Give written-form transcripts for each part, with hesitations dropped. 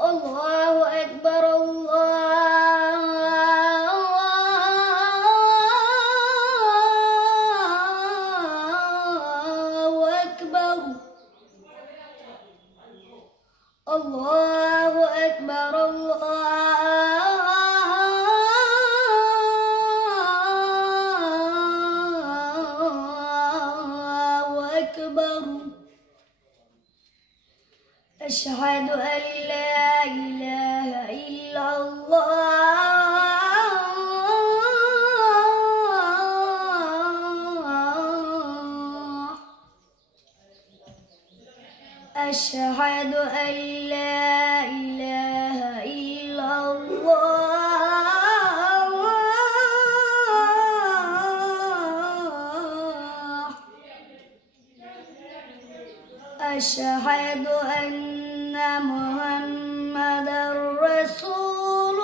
الله أكبر الله أكبر الله أكبر الله أكبر أشهد أن لا إله إلا الله أشهد أن لا إله إلا الله أشهد أن محمدًا رسول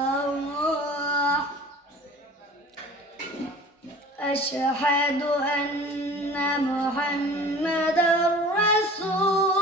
الله أشهد أن محمدًا رسول